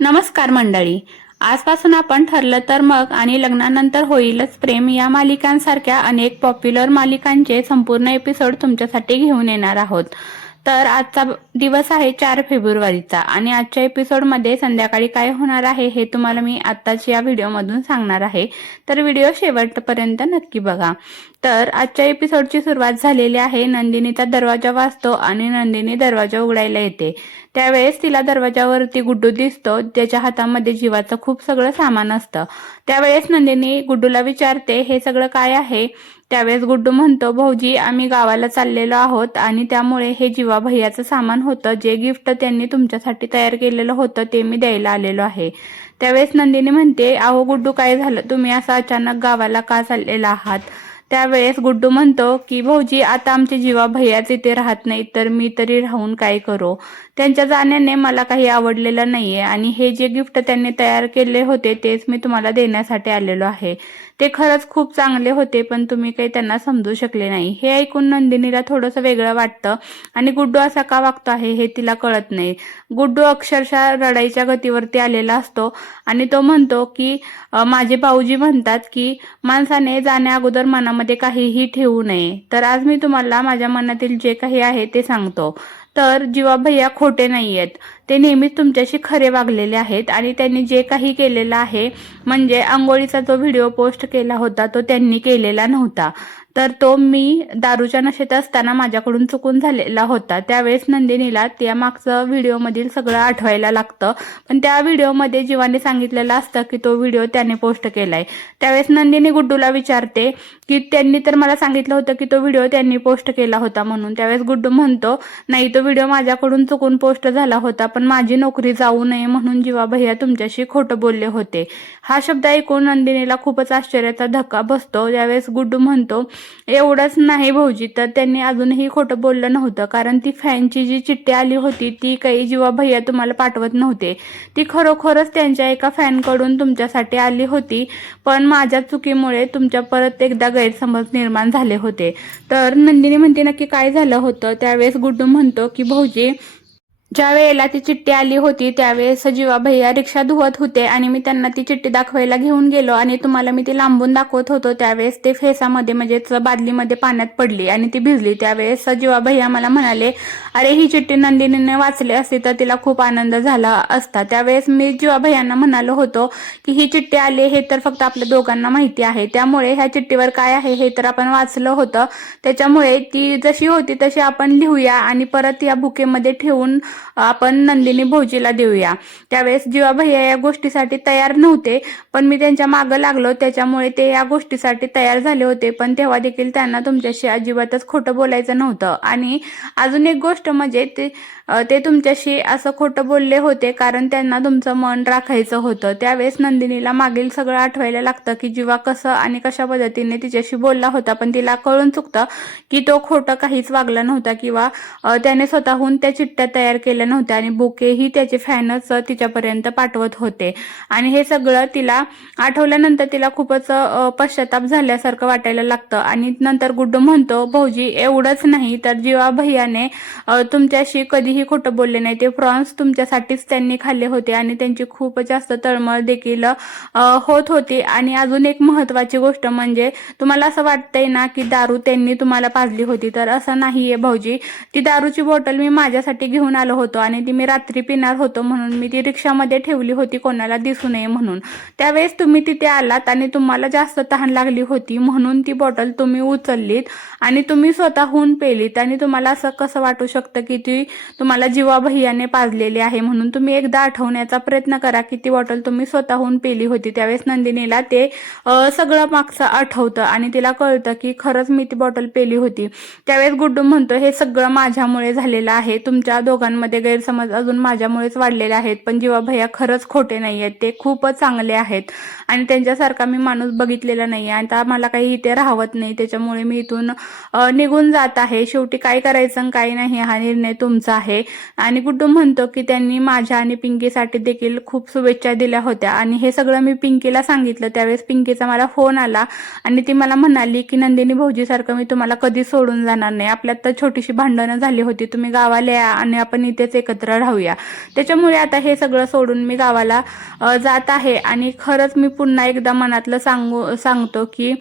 नमस्कार मंडळी. आजपासून आपण ठरलं तर मग आणि लग्नानंतर होईलच प्रेम या मालिकांसारख्या अनेक पॉप्युलर मालिकांचे संपूर्ण एपिसोड तुमच्यासाठी घेऊन येणार आहोत. तर आजचा दिवस आहे 4 फेब्रुवारीचा आणि आजच्या एपिसोडमध्ये संध्याकाळी काय होणार आहे हे तुम्हाला मी आत्ताच या व्हिडिओमधून सांगणार आहे. तर व्हिडिओ शेवटपर्यंत नक्की बघा. तर आजच्या एपिसोडची सुरुवात झालेली आहे. नंदिनीचा दरवाजा वाजतो आणि नंदिनी दरवाजा उघडायला येते. त्यावेळेस तिला दरवाजावरती गुड्डू दिसतो. त्याच्या हातामध्ये जीवाचं खूप सगळं सामान असतं. त्यावेळेस नंदिनी गुड्डूला विचारते हे सगळं काय आहे. त्यावेळेस गुड्डू म्हणतो, भाऊजी आम्ही गावाला चाललेलो आहोत आणि त्यामुळे हे जीवा भैयाचं सामान होतं. जे गिफ्ट त्यांनी तुमच्यासाठी तयार केलेलं होतं ते मी द्यायला आलेलो आहे. त्यावेळेस नंदिनी म्हणते, अहो गुड्डू काय झालं, तुम्ही असं अचानक गावाला का चाललेला आहात. त्यावेळेस गुड्डू म्हणतो की भाऊजी आता आमचे जीवा भैयाच इथे राहत नाही तर मी तरी राहून काय करू. त्यांच्या जाण्याने मला काही आवडलेलं नाहीये आणि हे जे गिफ्ट त्यांनी तयार केले होते तेच मी तुम्हाला देण्यासाठी आलेलो आहे. ते खरंच खूप चांगले होते पण तुम्ही काही त्यांना समजू शकले नाही. हे ऐकून नंदिनीला थोडंसं वेगळं वाटतं आणि गुड्डू असा का वागतो आहे हे तिला कळत नाही. गुड्डू अक्षरशः रडाईच्या गतीवरती आलेला असतो आणि तो म्हणतो की माझे भाऊजी म्हणतात की माणसाने जाण्या अगोदर मनामध्ये काहीही ठेवू नये. तर आज मी तुम्हाला माझ्या मनातील जे काही आहे ते सांगतो. तर जीवा भैया खोटे नाही आहेत. ते नेहमीच तुमच्याशी खरे वागलेले आहेत आणि त्यांनी जे काही केलेलं आहे म्हणजे आंघोळीचा जो व्हिडिओ पोस्ट केला होता तो त्यांनी केलेला नव्हता. तर तो मी दारूच्या नशेत असताना माझ्याकडून चुकून झालेला होता. त्यावेळेस नंदिनीला त्या मागचं व्हिडिओमधील सगळं आठवायला लागतं. पण त्या व्हिडिओमध्ये जीवाने सांगितलेलं असतं की तो व्हिडिओ त्याने पोस्ट केलाय. त्यावेळेस नंदिनी गुड्डूला विचारते की त्यांनी तर मला सांगितलं होतं की तो व्हिडिओ त्यांनी पोस्ट केला होता म्हणून. त्यावेळेस गुड्डू म्हणतो, नाही तो व्हिडिओ माझ्याकडून चुकून पोस्ट झाला होता पण माझी नोकरी जाऊ नये म्हणून जीवा भैया तुमच्याशी खोटं बोलले होते. हा शब्द ऐकून नंदिनीला खूपच आश्चर्याचा धक्का बसतो. त्यावेळेस गुड्डू म्हणतो, एवढंच नाही भाऊजी, तर त्यांनी अजूनही खोटं बोललं नव्हतं कारण ती फॅनची जी चिठ्ठी आली होती ती काही जीवा भैया तुम्हाला पाठवत नव्हते. ती खरोखरच त्यांच्या एका फॅनकडून तुमच्यासाठी आली होती पण माझ्या चुकीमुळे तुमच्या परत एकदा गैरसमज निर्माण झाले होते. तर नंदिनी म्हणते नक्की काय झालं होतं. त्यावेळेस गुड्डू म्हणतो की भाऊजी ज्या वेळेला ती चिठ्ठी आली होती त्यावेळेस जीवा भैया रिक्षा धुवत होते आणि मी त्यांना ती चिठ्ठी दाखवायला घेऊन गेलो आणि तुम्हाला मी ती लांबून दाखवत होतो. त्यावेळेस ते फेसामध्ये म्हणजेच बादलीमध्ये पाण्यात पडली आणि ती भिजली. त्यावेळेस जीवा भैया मला म्हणाले, अरे ही चिठ्ठी नंदिनीने वाचली असती तर तिला खूप आनंद झाला असता. त्यावेळेस मी जीवा भैयांना म्हणालो होतो की ही चिठ्ठी आली हे तर फक्त आपल्या दोघांना माहिती आहे, त्यामुळे ह्या चिठ्ठीवर काय आहे हे तर आपण वाचलं होतं, त्याच्यामुळे ती जशी होती तशी आपण लिहूया आणि परत या बुकेमध्ये ठेवून आपण नंदिनी भाऊजीला देऊया. त्यावेळेस जीवा भैया या गोष्टीसाठी तयार नव्हते पण मी त्यांच्या मागं लागलो त्याच्यामुळे ते या गोष्टीसाठी तयार झाले होते. पण तेव्हा देखील त्यांना तुमच्याशी अजिबातच खोटं बोलायचं नव्हतं. आणि अजून एक गोष्ट म्हणजे ते तुमच्याशी असं खोटं बोलले होते कारण त्यांना तुमचं मन राखायचं होतं. त्यावेळेस नंदिनीला मागील सगळं आठवायला लागतं की जीवा कसं आणि कशा पद्धतीने तिच्याशी बोलला होता पण तिला कळून चुकतं की तो खोटं काहीच वागला नव्हता किंवा त्याने स्वतःहून त्या चिठ्ठ्या तयार केल्या नव्हत्या आणि बुकेही त्याचे फॅनच तिच्यापर्यंत पाठवत होते. आणि हे सगळं तिला आठवल्यानंतर तिला खूपच पश्चाताप झाल्यासारखं वाटायला लागतं. आणि नंतर गुड्डू म्हणतो, भाऊजी एवढंच नाही तर जीवा भैयाने तुमच्याशी कधीही खोटं बोलले नाही. ते प्रॉन्स तुमच्यासाठीच त्यांनी खाल्ले होते आणि त्यांची खूप जास्त तळमळ देखील होत होती. आणि अजून एक महत्वाची गोष्ट म्हणजे तुम्हाला असं वाटतंय ना की दारू त्यांनी तुम्हाला पाजली होती, तर असं नाहीये भाऊजी. ती दारूची बॉटल मी माझ्यासाठी घेऊन आलो होतो आणि ती मी रात्री पिणार होतो म्हणून मी ती रिक्षामध्ये ठेवली होती कोणाला दिसू नये म्हणून. त्यावेळेस तुम्ही तिथे आलात आणि तुम्हाला जास्त तहान लागली होती म्हणून ती बॉटल तुम्ही उचललीत आणि तुम्ही स्वतःहून पेलीत. आणि तुम्हाला असं कसं वाटू शकतं की ती तुम्हाला जीवा भैयाने पाजलेली आहे म्हणून. तुम्ही एकदा आठवण्याचा प्रयत्न करा की ती बॉटल तुम्ही स्वतःहून पेली होती. त्यावेळेस नंदिनीला ते सगळं मागचं आठवतं आणि तिला कळतं की खरंच मी ती बॉटल पेली होती. त्यावेळेस गुड्डू म्हणतो, हे सगळं माझ्यामुळे झालेलं आहे, तुमच्या दोघांमध्ये गैरसमज अजून माझ्यामुळेच वाढलेले आहेत. पण जीवा भैया खरंच खोटे नाही आहेत, ते खूपच चांगले आहेत आणि त्यांच्यासारखा मी माणूस बघितलेला नाही आहे. आता मला काही इथे राहवत नाही त्याच्यामुळे मी इथून निघून जात आहे. शेवटी काय करायचं काय नाही हा निर्णय तुमचा आहे. आहे. आणि गुड्डू म्हणतो की त्यांनी माझ्या आणि पिंकीसाठी देखील खूप शुभेच्छा दिल्या होत्या आणि हे सगळं मी पिंकीला सांगितलं. त्यावेळेस पिंकीचा मला फोन आला आणि ती मला म्हणाली की नंदिनी भाऊजीसारखं मी तुम्हाला कधी सोडून जाणार नाही. आपल्यात तर छोटीशी भांडणं झाली होती, तुम्ही गावाला या आणि आपण इथेच एकत्र राहूया. त्याच्यामुळे आता हे सगळं सोडून मी गावाला जात आहे. आणि खरंच मी पुन्हा एकदा मनातलं सांगतो की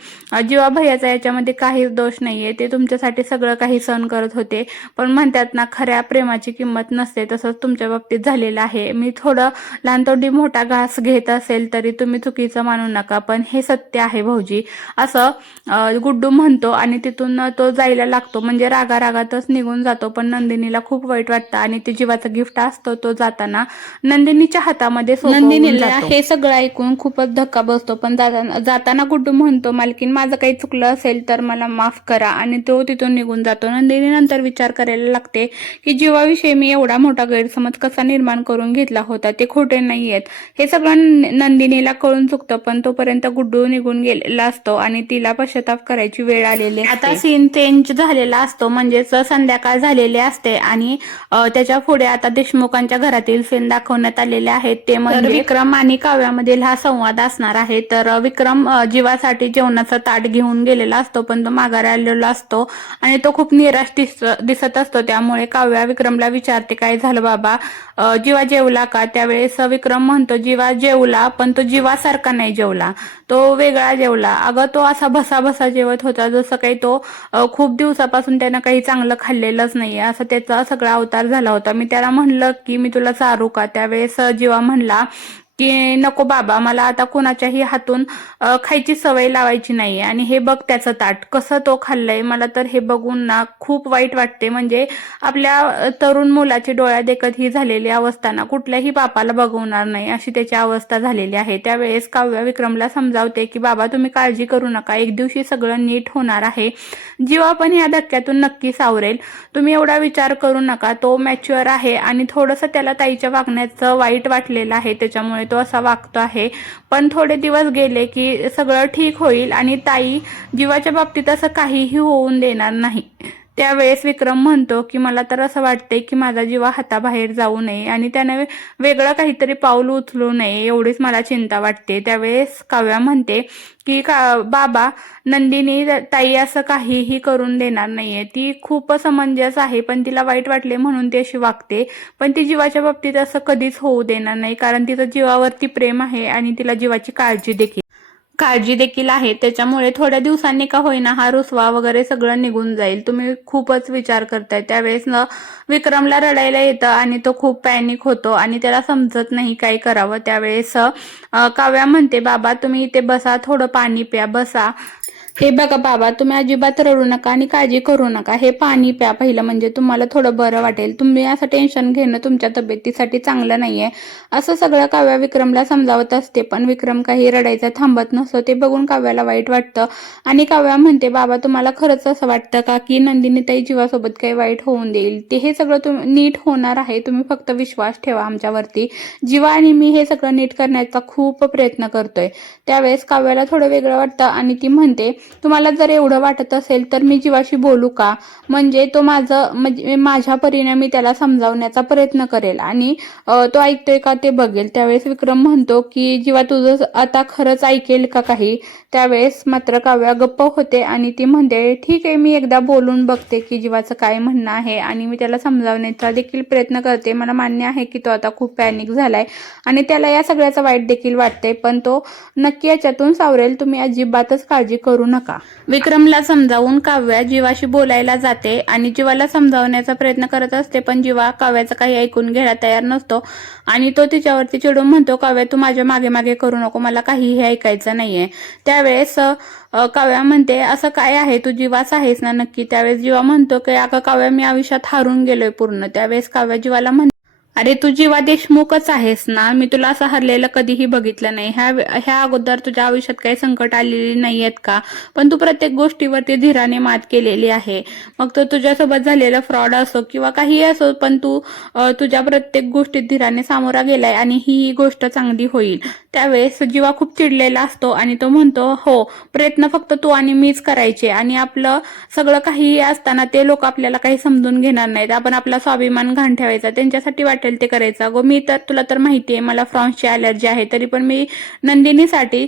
जीवा भैयाचा याच्यामध्ये काहीच दोष नाहीये. ते तुमच्यासाठी सगळं काही सहन करत होते, पण म्हणतात ना खऱ्या प्रेमाची किंमत नसते, तसंच तुमच्या बाबतीत झालेलं आहे. मी थोडं लहानतोंडी मोठा घास घेत असेल तरी तुम्ही चुकीचं मानू नका, पण हे सत्य आहे भाऊजी, असं गुड्डू म्हणतो. आणि तिथून तो जायला लागतो, म्हणजे रागारागातच निघून जातो. पण नंदिनीला खूप वाईट वाटतं आणि ते जीवाचं गिफ्ट असतो तो जाताना नंदिनीच्या हातामध्ये नंदिनीला हे सगळं ऐकून खूपच धक्का बसतो. पण जाताना गुड्डू म्हणतो, मालकीन माझं काही चुकलं असेल तर मला माफ करा, आणि तो तिथून निघून जातो. नंदिनी नंतर विचार करायला लागते की जीवाविषयी मी एवढा मोठा गैरसमज कसा निर्माण करून घेतला होता, ते खोटे नाहीयेत. हे सगळं नंदिनीला कळून चुकतं, पण तोपर्यंत गुड्डू निघून गेलेला असतो आणि तिला पश्चाताप करायची वेळ आलेली असते. आता सीन चेंज झालेला असतो, म्हणजेच संध्याकाळ झालेली असते आणि त्याच्या पुढे आता देशमुखांच्या घरातील सीन दाखवण्यात आलेले आहेत. ते म्हणजे विक्रम आणि काव्यामधील हा संवाद असणार आहे. तर विक्रम जीवासाठी जेवणाचं ताट घेऊन गेलेला असतो, पण तो माघारी आलेला असतो आणि तो खूप निराश दिसत असतो. त्यामुळे काव्या विक्रमला विचारते, काय झालं बाबा, जीवा जेवला का? त्यावेळेस विक्रम म्हणतो, जीवा जेवला, पण तो जीवासारखा नाही जेवला, तो वेगळा जेवला. अगं तो असा भसा जेवत होता जसं काही तो खूप दिवसापासून त्यानं काही चांगलं खाल्लेलंच नाहीये, असं त्याचा सगळा अवतार झाला होता. मी त्याला म्हणलं की मी तुला चारू का? त्यावेळेस जीवा म्हणला की नको बाबा, मला आता कुणाच्याही हातून खायची सवय लावायची नाहीये. आणि हे बघ त्याचं ताट कसं तो खाल्लंय, मला तर हे बघून ना खूप वाईट वाटते. म्हणजे आपल्या तरुण मुलाची डोळ्या देखत ही झालेली अवस्था ना कुठल्याही बापाला बघवणार नाही, अशी त्याची अवस्था झालेली आहे. त्यावेळेस काव्या विक्रमला समजावते की बाबा तुम्ही काळजी करू नका, एक दिवशी सगळं नीट होणार आहे. जीवा पण या धक्क्यातून नक्की सावरेल, तुम्ही एवढा विचार करू नका. तो मॅच्युअर आहे आणि थोडंसं त्याला ताईच्या वागण्याचं वाईट वाटलेलं आहे, त्याच्यामुळे तो असा वागतो आहे. पण थोडे दिवस गेले की सगळं ठीक होईल आणि ताई जीवाच्या बाबतीत असं काहीही होऊन देणार नाही. त्यावेळेस विक्रम म्हणतो की मला तर असं वाटतंय की माझा जीवा हाताबाहेर जाऊ नये आणि त्याने वेगळं काहीतरी पाऊल उचलू नये, एवढीच मला चिंता वाटते. त्यावेळेस काव्या म्हणते की बाबा, नंदिनी ताई असं काहीही करून देणार नाहीये, ती खूप समंजस आहे, पण तिला वाईट वाटले म्हणून ती अशी वागते. पण ती जीवाच्या बाबतीत असं कधीच होऊ देणार नाही, कारण तिचं जीवावरती प्रेम आहे आणि तिला जीवाची काळजी देखील आहे. त्याच्यामुळे थोड्या दिवसांनी का होईना हा रुसवा वगैरे सगळं निघून जाईल. तुम्ही खूपच विचार करताय. त्यावेळेस विक्रमला रडायला येतं आणि तो खूप पॅनिक होतो आणि त्याला समजत नाही काय करावं. त्यावेळेस काव्या म्हणते, बाबा तुम्ही इथे बसा, थोडं पाणी प्या, बसा. हे बघा बाबा, तुम्ही अजिबात रडू नका आणि काळजी करू नका, हे पाणी प्या पहिलं, म्हणजे तुम्हाला थोडं बरं वाटेल. तुम्ही असं टेन्शन घेणं तुमच्या तब्येतीसाठी चांगलं नाहीये, असं सगळं काव्या विक्रमला समजावत असते. पण विक्रम काही रडायचं थांबत नसतो. ते बघून काव्याला वाईट वाटतं आणि काव्या म्हणते, बाबा तुम्हाला खरंच असं वाटतं का की नंदिनी ताई जीवासोबत काही वाईट होऊन देईल? ते हे सगळं नीट होणार आहे, तुम्ही फक्त विश्वास ठेवा आमच्यावरती. जीवा आणि मी हे सगळं नीट करण्याचा खूप प्रयत्न करतोय. त्यावेळेस काव्याला थोडं वेगळं वाटतं आणि ती म्हणते, तुम्हाला जर एवढं वाटत असेल तर मी जीवाशी बोलू का? म्हणजे तो माझ्या परीने मी त्याला समजावण्याचा प्रयत्न करेल आणि तो ऐकतोय का ते बघेल. त्यावेळेस विक्रम म्हणतो की जीवा तुझं आता खरंच ऐकेल का काही? त्यावेळेस मात्र काव्या गप्प होते आणि ती म्हणते, ठीक आहे, मी एकदा बोलून बघते की जीवाचं काय म्हणणं आहे आणि मी त्याला समजावण्याचा देखील प्रयत्न करते. मला मान्य आहे की तो आता खूप पॅनिक झालाय आणि त्याला या सगळ्याचं वाईट देखील वाटते, पण तो नक्की याच्यातून सावरेल, तुम्ही अजिबातच काळजी करू नका. विक्रमला समजावून काव्या जीवाशी बोलायला जाते आणि जीवाला समजावण्याचा प्रयत्न करत असते, पण जीवा काव्याचं काही ऐकून घ्यायला तयार नसतो आणि तो तिच्यावरती चिडून म्हणतो, काव्या तू माझ्या मागे मागे करू नको, मला काहीही ऐकायचं नाहीये. त्यावेळेस काव्या म्हणते, असं काय आहे, तू जीवाच आहेस ना नक्की? त्यावेळेस जीवा म्हणतो की अगं काव्या, मी आयुष्यात हारून गेलोय पूर्ण. त्यावेळेस काव्या जीवाला म्हणते, अरे तू जीवा देशमुखच आहेस ना, मी तुला असं हरलेलं कधीही बघितलं नाही. ह्या अगोदर तुझ्या आयुष्यात काही संकट आलेली नाहीयेत का? पण तू प्रत्येक गोष्टीवरती धीराने मात केलेली आहे. मग तो तुझ्यासोबत झालेला फ्रॉड असो किंवा काहीही असो, पण तू तुझ्या प्रत्येक गोष्टीत धीराने सामोरा गेलाय आणि ही गोष्ट चांगली होईल. त्यावेळेस जीवा खूप चिडलेला असतो आणि तो म्हणतो, हो, प्रयत्न फक्त तू आणि मीच करायचे आणि आपलं सगळं काही असताना ते लोक आपल्याला काही समजून घेणार नाहीत. आपण आपला स्वाभिमान घाण ठेवायचा, त्यांच्यासाठी वाटेल ते करायचं. अगं मी तर, तुला तर माहिती आहे मला फ्रॉन्सची ॲलर्जी आहे, तरी पण मी नंदिनीसाठी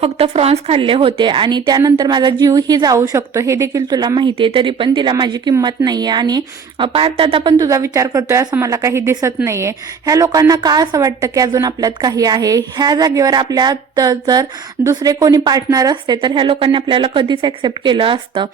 फक्त फ्रॉन्स खाल्ले होते आणि त्यानंतर माझा जीवही जाऊ शकतो हे देखील तुला माहिती आहे, तरी पण तिला माझी किंमत नाहीये आणि पार्थ आता पण तुझा विचार करतोय असं मला काही दिसत नाहीये. ह्या लोकांना का असं वाटतं की अजून आपल्यात काही आहे? ह्या जागेवर आपल्यात जर दुसरे कोणी पार्टनर असते तर ह्या लोकांनी आपल्याला कधीच ऍक्सेप्ट केलं असतं.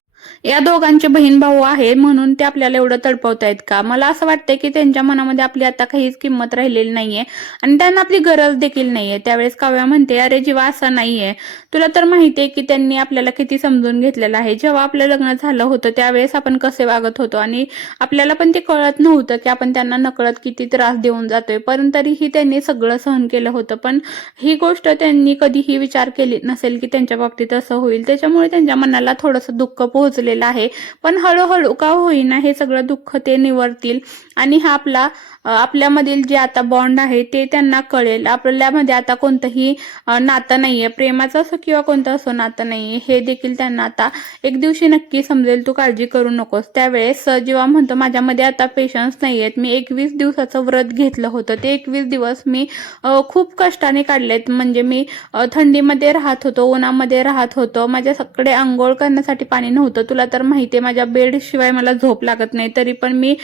या दोघांचे बहीण भाऊ आहे म्हणून ते आपल्याला एवढं तडपवतायत का? मला असं वाटतंय की त्यांच्या मनामध्ये आपली आता काहीच किंमत राहिलेली नाहीये आणि त्यांना आपली गरज देखील नाहीये. त्यावेळेस काव्या म्हणते, अरे जीवा असं नाहीये, तुला तर माहितीये की त्यांनी आपल्याला किती समजून घेतलेलं आहे. जेव्हा आपलं लग्न झालं होतं त्यावेळेस आपण कसे वागत होतो आणि आपल्याला पण ते कळत नव्हतं की आपण त्यांना नकळत किती त्रास देऊन जातोय, पण तरीही त्यांनी सगळं सहन केलं होतं. पण ही गोष्ट त्यांनी कधीही विचार केली नसेल की त्यांच्या बाबतीत असं होईल. त्याच्यामुळे त्यांच्या मनाला थोडंसं दुःख पोहोचलेलं आहे. पण हळूहळू का होईना हे सगळं दुःख ते निवरतील आणि हा आपल्यामधील जे आता बॉन्ड आहे ते त्यांना कळेल. आपल्यामध्ये आता कोणतंही नातं नाहीये, प्रेमाचं असो किंवा कोणतं असो नातं नाहीये, हे देखील त्यांना आता एक दिवशी नक्की समजेल. तू काळजी करू नकोस. त्यावेळेस जेव्हा म्हणतो, माझ्यामध्ये आता पेशन्स नाहीयेत, मी 21 दिवसाचं व्रत घेतलं होतं, ते 21 दिवस मी खूप कष्टाने काढलेत. म्हणजे मी थंडीमध्ये राहत होतो, उन्हामध्ये राहत होतो, माझ्याकडे आंघोळ करण्यासाठी पाणी नव्हतं. तुला तर माहितीये माझ्या बेड शिवाय मला झोप लागत नाही, तरी पण मी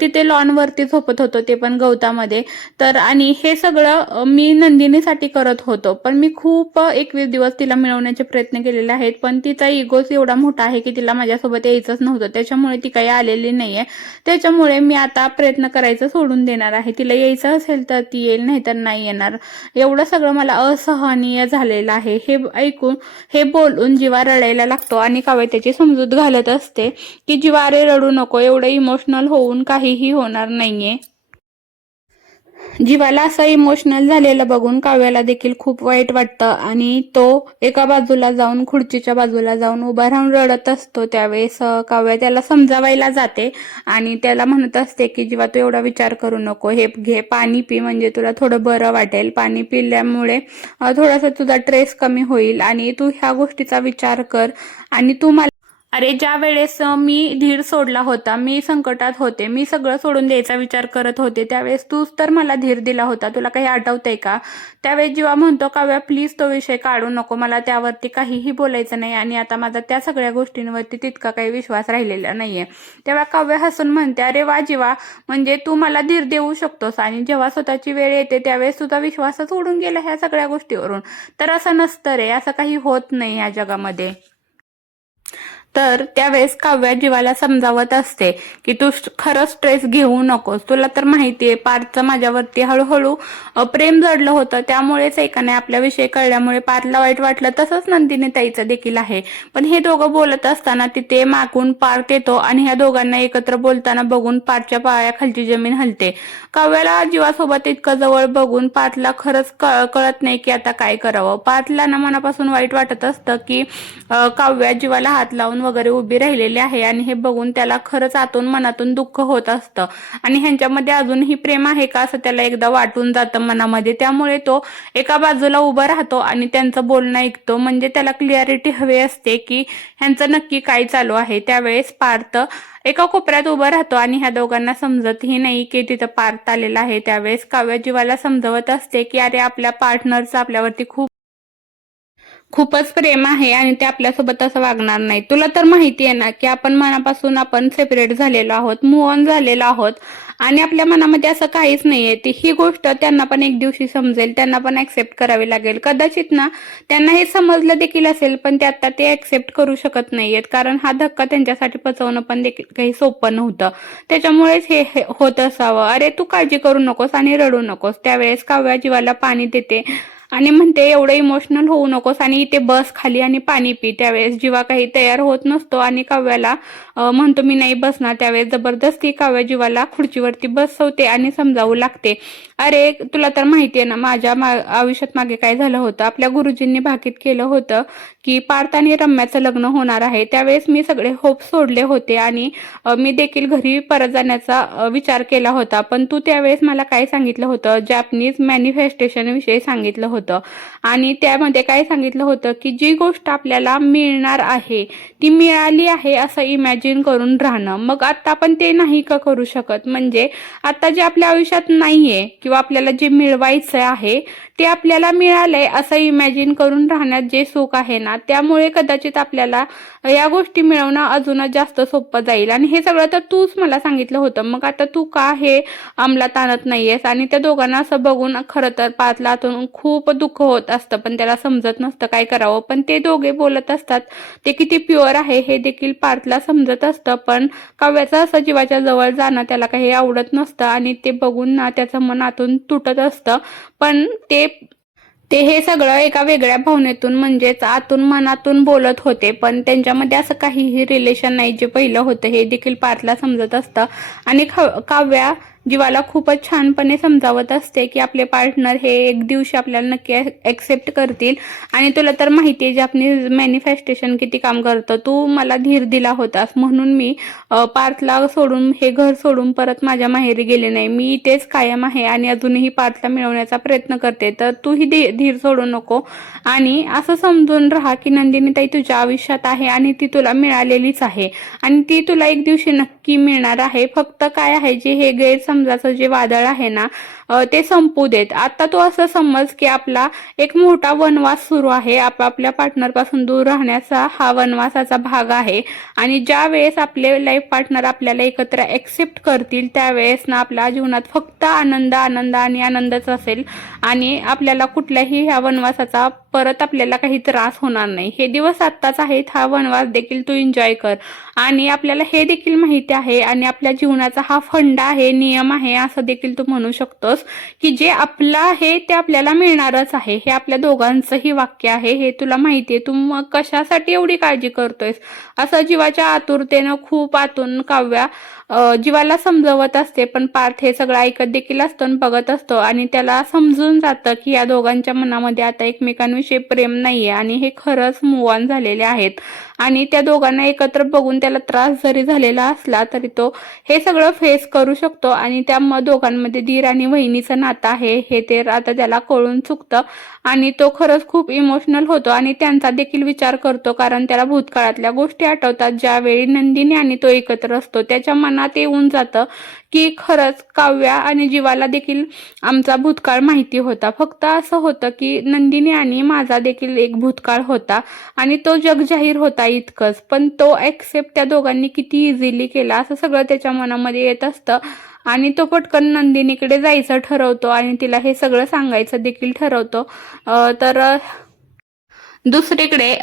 तिथे लॉनवरती झोपत होतो, ते पण गवतामध्ये. तर आणि हे सगळं मी नंदिनीसाठी करत होतो. पण मी खूप 21 दिवस तिला मिळवण्याचे प्रयत्न केलेले आहेत, पण तिचा इगोच एवढा मोठा आहे की तिला माझ्यासोबत यायचंच नव्हतं, त्याच्यामुळे ती काही आलेली नाहीये. त्याच्यामुळे मी आता प्रयत्न करायचं सोडून देणार आहे. तिला यायचं असेल तर ती येईल, नाही तर नाही येणार. एवढं सगळं मला असहनीय झालेलं आहे. हे ऐकून, हे बोलून जीवा रडायला लागतो आणि काव्य त्याची समजूत घालत असते की जीवा रे रडू नको, एवढं इमोशनल होऊन काहीही होणार नाहीये. जीवाला असं इमोशनल झालेलं बघून काव्याला देखील खूप वाईट वाटतं आणि तो एका बाजूला जाऊन, खुर्चीच्या बाजूला जाऊन उभा राहून रडत असतो. त्यावेळेस काव्या त्याला समजावायला जाते आणि त्याला म्हणत असते की जीवा तू एवढा विचार करू नको, हे घे पाणी पी, म्हणजे तुला थोडं बरं वाटेल. पाणी पिल्यामुळे थोडासा तुझा ट्रेस कमी होईल आणि तू ह्या गोष्टीचा विचार कर आणि तू मला, अरे ज्या वेळेस मी धीर सोडला होता, मी संकटात होते, मी सगळं सोडून द्यायचा विचार करत होते, त्यावेळेस तूच तर मला धीर दिला होता, तुला काही आठवतंय का? त्यावेळेस जेव्हा म्हणतो, काव्या प्लीज तो विषय काढू नको, मला त्यावरती काहीही बोलायचं नाही आणि आता माझा त्या सगळ्या गोष्टींवरती तितका काही विश्वास राहिलेला नाहीये. तेव्हा काव्य हसून म्हणते, अरे वा जीवा, म्हणजे तू मला धीर देऊ शकतोस आणि जेव्हा स्वतःची वेळ येते त्यावेळेस तुझा विश्वासच उडून गेला ह्या सगळ्या गोष्टीवरून. तर असं नसतं रे, असं काही होत नाही या जगामध्ये. तर त्यावेळेस काव्या जीवाला समजावत असते की तू खरं स्ट्रेस घेऊ नकोस, तुला तर माहितीये पार्थचं माझ्यावरती हळूहळू प्रेम जडलं होतं, त्यामुळेच एकाने आपल्याविषयी कळल्यामुळे पार्थला वाईट वाटलं. तसंच नंदिनी ताईचं देखील आहे. पण हे दोघं बोलत असताना तिथे मागून पार्थ येतो आणि ह्या दोघांना एकत्र बोलताना बघून पार्थच्या पायाखालची जमीन हलते. काव्याला जीवासोबत इतकं जवळ बघून पार्थला खरंच कळत नाही की आता काय करावं. पार्थला ना मनापासून वाईट वाटत असतं की काव्या जीवाला हात लावून वगैरे उभी राहिलेली आहे आणि हे बघून त्याला खरंच आतून मनातून दुःख होत असतं आणि ह्यांच्यामध्ये अजूनही प्रेम आहे का असं त्याला एकदा वाटून जातं मनामध्ये. त्यामुळे तो एका बाजूला उभा राहतो आणि त्यांचं बोलणं ऐकतो, म्हणजे त्याला क्लिअरिटी हवी असते की ह्यांचं नक्की काय चालू आहे. त्यावेळेस पार्थ एका कोपऱ्यात उभं राहतो आणि ह्या दोघांना समजतही नाही की तिथं पार्थ आलेला आहे. त्यावेळेस काव्य जीवाला समजवत असते की अरे आपल्या पार्टनरचं आपल्यावरती खूपच प्रेम आहे आणि ते आपल्यासोबत असं वागणार नाही. तुला तर माहिती आहे ना की आपण मनापासून आपण सेपरेट झालेलो आहोत, मूव्ह ऑन झालेलो आहोत आणि आपल्या मनामध्ये असं काहीच नाहीये. ती ही गोष्ट त्यांना पण एक दिवशी समजेल, त्यांना पण ऍक्सेप्ट करावी लागेल. कदाचित ना त्यांना हे समजलं देखील असेल, पण ते आता ते ऍक्सेप्ट करू शकत नाहीयेत, कारण हा धक्का त्यांच्यासाठी पचवणं पण देखील काही सोपं नव्हतं. त्याच्यामुळेच हे होत असावं. अरे तू काळजी करू नकोस आणि रडू नकोस. त्यावेळेस काव्या जीवाला पाणी देते आणि म्हणते एवढं इमोशनल होऊ नकोस आणि इथे बस खाली आणि पाणी पी. त्यावेळेस जीवा काही तयार होत नसतो आणि काव्याला म्हणतो मी नाही बसणार. त्यावेळेस जबरदस्ती काव्या जीवाला खुर्चीवरती बसवते आणि समजावू लागते, अरे तुला तर माहितीये ना माझ्या आयुष्यात मागे काय झालं होतं. आपल्या गुरुजींनी भाकीत केलं होतं की पार्थ आणि रम्याचं लग्न होणार आहे. त्यावेळेस मी सगळे होप सोडले होते आणि मी देखील घरी परत जाण्याचा विचार केला होता. पण तू त्यावेळेस मला काय सांगितलं होतं, जॅपनीज मॅनिफेस्टेशन विषयी सांगितलं होतं. होतं आणि त्यामध्ये काय सांगितलं होतं की जी गोष्ट आपल्याला मिळणार आहे ती मिळाली आहे असं इमॅजिन करून राहणं. मग आता आपण ते नाही का करू शकत? म्हणजे आता जे आपल्या आयुष्यात नाहीये किंवा आपल्याला जे मिळवायचं आहे ते आपल्याला मिळालंय असं इमॅजिन करून राहण्यात जे सुख आहे ना, त्यामुळे कदाचित आपल्याला या गोष्टी मिळवणं अजूनच जास्त सोपं जाईल. आणि हे सगळं तर तूच मला सांगितलं होतं, मग आता तू का हे अंमलात आणत नाहीयेस? आणि त्या दोघांना असं बघून खरं तर पार्थला आतून खूप दुःख होत असतं, पण त्याला समजत नसतं काय करावं. पण ते दोघे बोलत असतात ते किती प्युअर आहे हे देखील पार्थला समजत असतं, पण काव्याचं असं जीवाच्या जवळ जाणं त्याला काही आवडत नसतं आणि ते बघून ना त्याचं मन आतून तुटत असतं. पण ते ते हे सगळं एका वेगळ्या भावनेतून म्हणजेच आतून मनातून बोलत होते, पण त्यांच्यामध्ये असं काहीही रिलेशन नाही जे पहिलं होतं हे देखील पार्थला समजत असतं. आणि काव्या जीवाला खूपच छानपणे समजावत असते की आपले पार्टनर हे एक दिवशी आपल्याला नक्की ॲक्सेप्ट करतील. आणि तुला तर माहिती आहे जॅपनीज मॅनिफेस्टेशन किती काम करतं. तू मला धीर दिला होतास म्हणून मी पार्थला सोडून हे घर सोडून परत माझ्या माहेरी गेले नाही. मी इथेच कायम आहे आणि अजूनही पार्थला मिळवण्याचा प्रयत्न करते. तर तूही धीर सोडू नको आणि असं समजून राहा की नंदिनी ताई तुझ्या आयुष्यात आहे आणि ती तुला मिळालेलीच आहे आणि ती तुला एक दिवशी नक्की मिळणार आहे. फक्त काय आहे जे हे गैरसमजाचं जे वादळ आहे ना ते संपू देत. आता तो असं समज की आपला एक मोठा वनवास सुरू आहे. आपल्या पार्टनर पासून दूर राहण्याचा हा वनवासाचा भाग आहे आणि ज्या वेळेस आपले लाईफ पार्टनर आपल्याला एकत्र ऍक्सेप्ट करतील त्यावेळेस ना आपल्या जीवनात फक्त आनंद आनंद आणि आनंदच असेल आणि आपल्याला कुठल्याही ह्या वनवासाचा परत आपल्याला काही त्रास होणार नाही. हे दिवस आत्ताच आहेत, हा वनवास देखील तू एन्जॉय कर. आणि आपल्याला हे देखील माहिती आहे आणि आपल्या जीवनाचा हा फंड आहे, नियम आहे असं देखील तू म्हणू शकतोस की जे आपलं आहे ते आपल्याला मिळणारच आहे. हे आपल्या दोघांचंही वाक्य आहे, हे तुला माहितीये. तू मग कशासाठी एवढी काळजी करतोयस असं जीवाच्या आतुरतेनं खूप आतून काव्या जीवाला समजवत असते. पण पार्थ हे सगळं ऐकत देखील असतो आणि बघत असतो आणि त्याला समजून जातं की या दोघांच्या मनामध्ये आता एकमेकांविषयी प्रेम नाहीये आणि हे खरंच मूव ऑन झालेले आहेत. आणि त्या दोघांना एकत्र बघून त्याला त्रास जरी झालेला असला तरी तो हे सगळं फेस करू शकतो आणि त्या दोघांमध्ये दीर आणि वहिनीचं नातं आहे हे ते आता त्याला कळून चुकतं आणि तो खरंच खूप इमोशनल होतो आणि त्यांचा देखील विचार करतो, कारण त्याला भूतकाळातल्या गोष्टी आठवतात. ज्यावेळी नंदिनी आणि तो एकत्र असतो त्याच्या मनात येऊन जातं की खरंच काव्या आणि जीवाला देखील आमचा भूतकाळ माहिती होता. फक्त असं होतं की नंदिनी आणि माझा देखील एक भूतकाळ होता आणि तो जगजाहीर होता इतकंच, पण तो ऍक्सेप्ट त्या दोघांनी किती इझिली केला असं सगळं त्याच्या मनामध्ये येत असतं. आणि तो पटकन नंदिनीकडे जायचं ठरवतो आणि तिला हे सगळं सांगायचं देखील ठरवतो. तर दुसरीकडे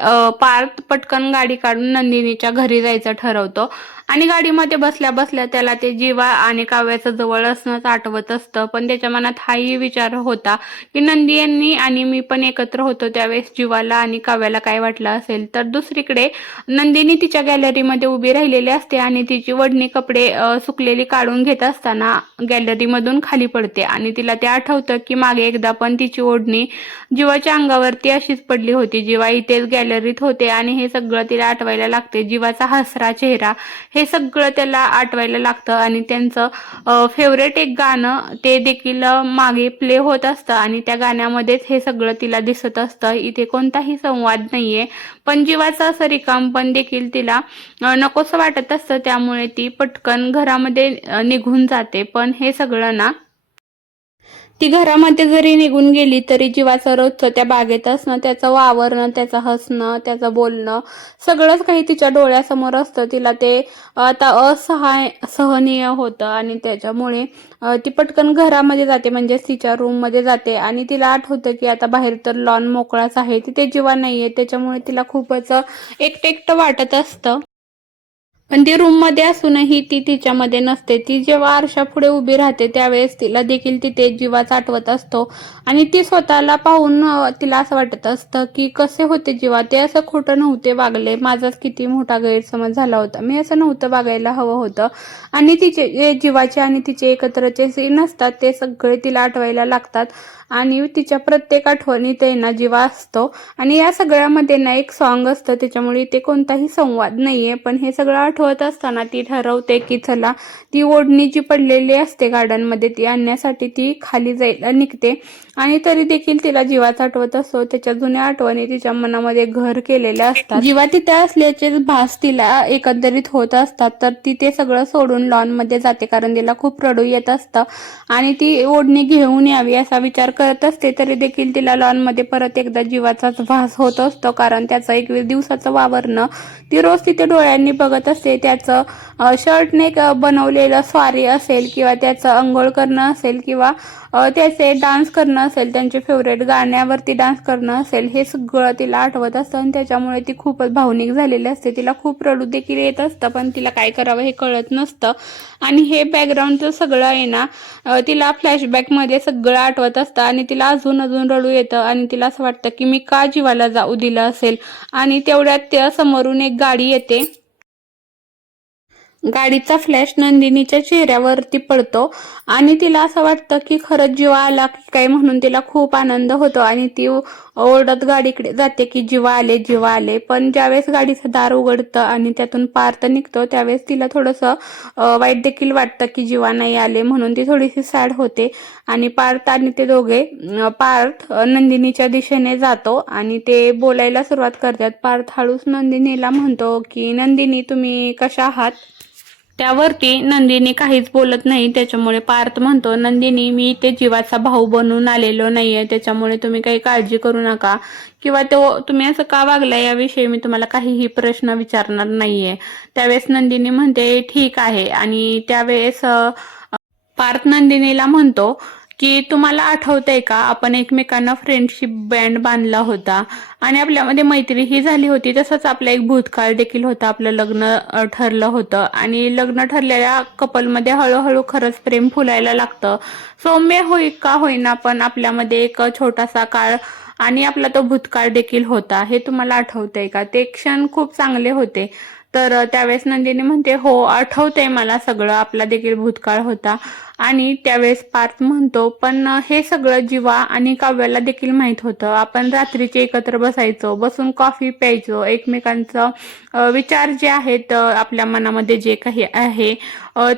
पार्थ पटकन गाडी काढून नंदिनीच्या घरी जायचं ठरवतो आणि गाडीमध्ये बसल्या बसल्या त्याला ते जीवा आणि काव्याचं जवळ असणंच आठवत असतं. पण त्याच्या मनात हाही विचार होता की नंदिनी आणि मी पण एकत्र होतो त्यावेळेस जीवाला आणि काव्याला काय वाटलं असेल. तर दुसरीकडे नंदिनी तिच्या गॅलरीमध्ये उभी राहिलेली असते आणि तिची वडणी कपडे सुकलेली काढून घेत असताना गॅलरीमधून खाली पडते आणि तिला ते आठवतं की मागे एकदा पण तिची ओढणी जीवाच्या अंगावरती अशीच पडली होती. जीवा इथेच गॅलरीत होते आणि हे सगळं तिला आठवायला लागते. जीवाचा हसरा चेहरा हे सगळं त्याला आठवायला लागतं आणि त्यांचं फेवरेट एक गाणं ते देखील मागे प्ले होत असतं आणि त्या गाण्यामध्येच हे सगळं तिला दिसत असतं. इथे कोणताही संवाद नाहीये, पण जीवाचं असं रिकामपण देखील तिला नकोसं वाटत असतं. त्यामुळे ती पटकन घरामध्ये निघून जाते. पण हे सगळं ना ती घरामध्ये जरी निघून गेली तरी जीवाचं रोजचं त्या बागेत असणं, त्याचं वावरणं, त्याचं हसणं, त्याचं बोलणं सगळंच काही तिच्या डोळ्यासमोर असतं. तिला ते आता सहनीय होतं आणि त्याच्यामुळे ती पटकन घरामध्ये जाते, म्हणजेच तिच्या रूममध्ये जाते आणि तिला आठवतं की आता बाहेर तर लॉन मोकळाच आहे, तिथे जीवा नाहीये. त्याच्यामुळे तिला खूपच एकटं एकटं वाटत असतं. पण ती रूम मध्ये असूनही ती तिच्यामध्ये नसते. ती जेव्हा आरशापुढे उभी राहते त्यावेळेस तिला देखील तिथे जीवाच आठवत असतो आणि ती स्वतःला पाहून तिला असं वाटत असतं की कसे होते जीवा, ते असं खोटं नव्हते वागले, माझाच किती मोठा गैरसमज झाला होता, मी असं नव्हतं वागायला हवं होतं. आणि तिचे जे जीवाचे आणि तिचे एकत्रचे सीन असतात ते सगळे तिला आठवायला लागतात आणि तिच्या प्रत्येक आठवणीत आहे ना जीवा असतो. आणि या सगळ्यामध्ये ना एक सॉन्ग असतं, त्याच्यामुळे ते कोणताही संवाद नाहीये. पण हे सगळं आठवत असताना ती ठरवते की चला ती ओढणी जी पडलेली असते गार्डनमध्ये ती आणण्यासाठी ती खाली जायला निघते आणि तरी देखील तिला जीवाचा आठवत असतो. त्याच्या जुन्या आठवणी तिच्या मनामध्ये घर केलेल्या असतात. जीवा तिथे असल्याचे भास तिला एकंदरीत होत असतात. तर ती ते सगळं सोडून लॉन मध्ये जाते, कारण तिला खूप रडू येत असतं आणि ती ओढणी घेऊन यावी असा विचार करत असते. तरी देखील तिला लॉन मध्ये परत एकदा जीवाचाच भास होत असतो, कारण त्याचं 21 दिवसाचं वावरणं ती रोज तिथे डोळ्यांनी बघत असते. त्याचं शर्टने बनवलेलं स्वारी असेल किंवा त्याचं अंघोळ करणं असेल किंवा त्याचे डान्स करणं असेल, त्यांचे फेवरेट गाण्यावरती डान्स करणं असेल, हे सगळं तिला आठवत असतं आणि त्याच्यामुळे ती खूपच भावनिक झालेली असते. तिला खूप रडू देखील येत असतं, पण तिला काय करावं हे कळत नसतं. आणि हे बॅकग्राऊंडचं सगळं आहे ना, तिला फ्लॅशबॅकमध्ये सगळं आठवत असतं आणि तिला अजून अजून रडू येतं आणि तिला असं वाटतं की मी का जीवाला जाऊ दिलं असेल. आणि तेवढ्यात त्या समोरून एक गाडी येते. गाडीचा फ्लॅश नंदिनीच्या चेहऱ्यावरती पडतो आणि तिला असं वाटतं की खरंच जीवा आला की काय, म्हणून तिला खूप आनंद होतो आणि ती ओरडत गाडीकडे जाते की जीवा आले, जीवा आले. पण ज्यावेळेस गाडीचं दार उघडतं आणि त्यातून पार्थ निघतो, त्यावेळेस तिला थोडंसं वाईट देखील वाटतं की जीवा नाही आले, म्हणून ती थोडीशी सॅड होते. आणि पार्थ आणि ते दोघे पार्थ नंदिनीच्या दिशेने जातो आणि ते बोलायला सुरुवात करतात. पार्थ हळूच नंदिनीला म्हणतो की नंदिनी, तुम्ही कशा आहात? त्यावरती नंदिनी काहीच बोलत नाही. त्याच्यामुळे पार्थ म्हणतो, नंदिनी, मी इथे जीवाचा भाऊ बनून आलेलो नाहीये, त्याच्यामुळे तुम्ही काही काळजी करू नका किंवा तुम्ही असं का वागला याविषयी मी तुम्हाला काहीही प्रश्न विचारणार नाहीये. त्यावेळेस नंदिनी म्हणते ठीक आहे. आणि त्यावेळेस पार्थ नंदिनीला म्हणतो की तुम्हाला आठवतंय का, आपण एकमेकांना फ्रेंडशिप बँड बांधला होता आणि आपल्यामध्ये मैत्री ही झाली होती. तसंच आपला एक भूतकाळ देखील होता. आपलं लग्न ठरलं होतं आणि लग्न ठरलेल्या कपलमध्ये हळूहळू खरंच प्रेम फुलायला लागतं. सौम्य होई का होईना, पण आपल्यामध्ये एक छोटासा काळ आणि आपला तो भूतकाळ देखील होता. हे तुम्हाला आठवतंय का? ते क्षण खूप चांगले होते. तर त्यावेळेस नंदिनी म्हणते, हो आठवतंय मला सगळं, आपला देखील भूतकाळ होता. आणि त्यावेळेस पार्थ म्हणतो, पण हे सगळं जीवा आणि काव्याला देखील माहित होतं. आपण रात्रीचे एकत्र बसायचो, बसून कॉफी प्यायचो, एकमेकांचं विचार जे आहेत आपल्या मनामध्ये जे काही आहे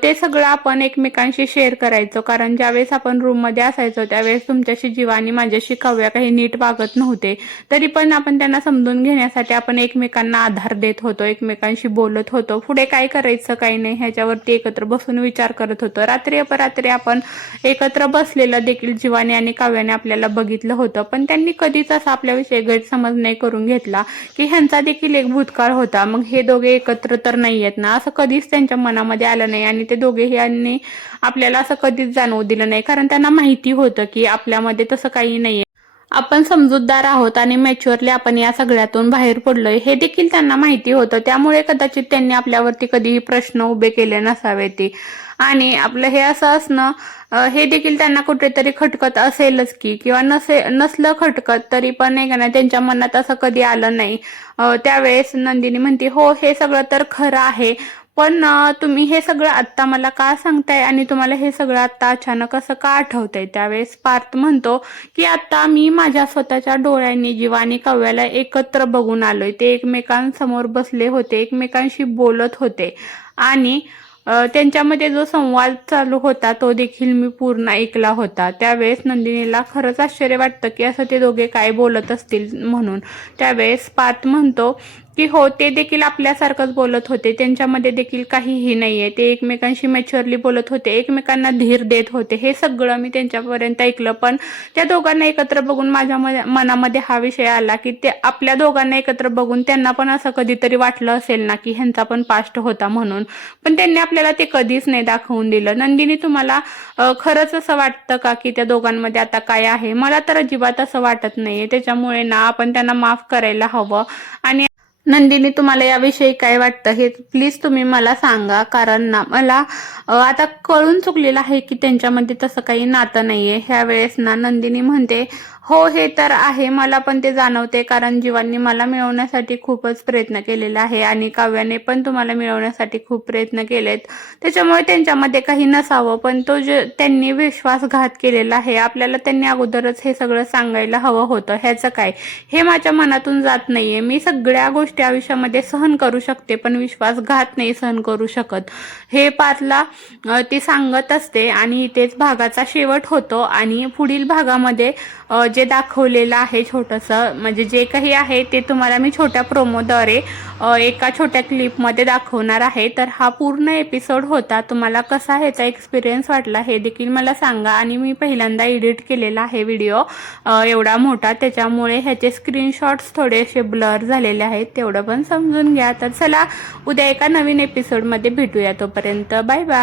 ते सगळं आपण एकमेकांशी शेअर करायचो. कारण ज्यावेळेस आपण रूममध्ये असायचो त्यावेळेस तुमच्याशी जीवा आणि माझ्याशी काव्या काही नीट वागत नव्हते, तरी पण आपण त्यांना समजून घेण्यासाठी आपण एकमेकांना आधार देत होतो, एकमेकांशी बोलत होतो. पुढे काय करायचं काही नाही ह्याच्यावरती एकत्र बसून विचार करत होतो. रात्री अपरात्री आपण एकत्र बसलेलं देखील जीवाने आणि काव्याने आपल्याला बघितलं होतं, पण त्यांनी कधीच असा आपल्याविषयी गैरसमज नाही करून घेतला की ह्यांचा देखील एक भूतकाळ होता, मग हे दोघे एकत्र तर नाही आहेत ना, असं कधीच त्यांच्या मनामध्ये आलं नाही. आणि ते दोघे यांनी आपल्याला असं कधीच जाणवू दिलं नाही, कारण त्यांना माहिती होतं की आपल्यामध्ये तसं काही नाहीये, आपण समजूतदार आहोत आणि मॅच्युअरली आपण या सगळ्यातून बाहेर पडलोय हे देखील त्यांना माहिती होतं. त्यामुळे कदाचित त्यांनी आपल्यावरती कधीही प्रश्न उभे केले नसावे ते. आणि आपलं हे असं असणं हे देखील त्यांना कुठेतरी खटकत असेलच की, किंवा नसलं खटकत तरी पण नाही का ना, त्यांच्या मनात असं कधी आलं नाही. त्यावेळेस नंदिनी म्हणते, हो हे सगळं तर खरं आहे, पण तुम्ही हे सगळं आत्ता मला का सांगताय आणि तुम्हाला हे सगळं आत्ता अचानक असं का आठवतंय? त्यावेळेस पार्थ म्हणतो की आता मी माझ्या स्वतःच्या डोळ्यांनी जीवा आणि काव्याला एकत्र बघून आलोय. ते एकमेकांसमोर बसले होते, एकमेकांशी बोलत होते आणि त्यांच्यामध्ये जो संवाद चालू होता तो देखील मी पूर्ण ऐकला होता. त्यावेळेस नंदिनीला खरंच आश्चर्य वाटतं की असं ते दोघे काय बोलत असतील म्हणून. त्यावेळेस पार्थ म्हणतो की हो, ते देखील आपल्यासारखंच बोलत होते, त्यांच्यामध्ये देखील काहीही नाहीये, ते एकमेकांशी मॅच्युअरली बोलत होते, एकमेकांना धीर देत होते. हे सगळं मी त्यांच्यापर्यंत ऐकलं, पण त्या दोघांना एकत्र बघून माझ्या मनामध्ये हा विषय आला की ते आपल्या दोघांना एकत्र बघून त्यांना पण असं कधीतरी वाटलं असेल ना की ह्यांचा पण पास्ट होता म्हणून, पण त्यांनी आपल्याला ते कधीच नाही दाखवून दिलं. नंदिनी, तुम्हाला खरंच असं वाटतं का की त्या दोघांमध्ये आता काय आहे? मला तर अजिबात असं वाटत नाहीये. त्याच्यामुळे ना आपण त्यांना माफ करायला हवं. आणि नंदिनी, तुम्हाला याविषयी काय वाटतं हे प्लीज तुम्ही मला सांगा, कारण ना मला आता कळून चुकलेलं आहे की त्यांच्यामध्ये तसं काही नातं नाहीये. ह्या वेळेस ना नंदिनी म्हणते, हो, हे तर आहे. मला पण ते जाणवते कारण जीवांनी मला मिळवण्यासाठी खूपच प्रयत्न केलेला आहे आणि काव्याने पण तुम्हाला मिळवण्यासाठी खूप प्रयत्न केलेत. त्याच्यामुळे त्यांच्यामध्ये काही नसावं, पण तो जे त्यांनी विश्वासघात केलेला आहे. आपल्याला त्यांनी अगोदरच हे सगळं सांगायला हवं होतं. ह्याचं काय? हे माझ्या मनातून जात नाहीये. मी सगळ्या गोष्टी आयुष्यामध्ये सहन करू शकते, पण विश्वासघात नाही सहन करू शकत. हे पाचला ती सांगत असते आणि इथेच भागाचा शेवट होतो आणि पुढील भागामध्ये जे दाखवलेलं आहे छोटंसं, म्हणजे जे काही आहे ते तुम्हाला मी छोट्या प्रोमोद्वारे एका छोट्या क्लिपमध्ये दाखवणार आहे. तर हा पूर्ण एपिसोड होता. तुम्हाला कसा ह्याचा एक्सपिरियन्स वाटला हे देखील मला सांगा. आणि मी पहिल्यांदा एडिट केलेला आहे व्हिडिओ एवढा मोठा, त्याच्यामुळे ह्याचे स्क्रीनशॉट्स थोडेसे ब्लर झालेले आहेत, तेवढं पण समजून घ्या. तर चला, उद्या एका नवीन एपिसोडमध्ये भेटूया. तोपर्यंत बाय बाय.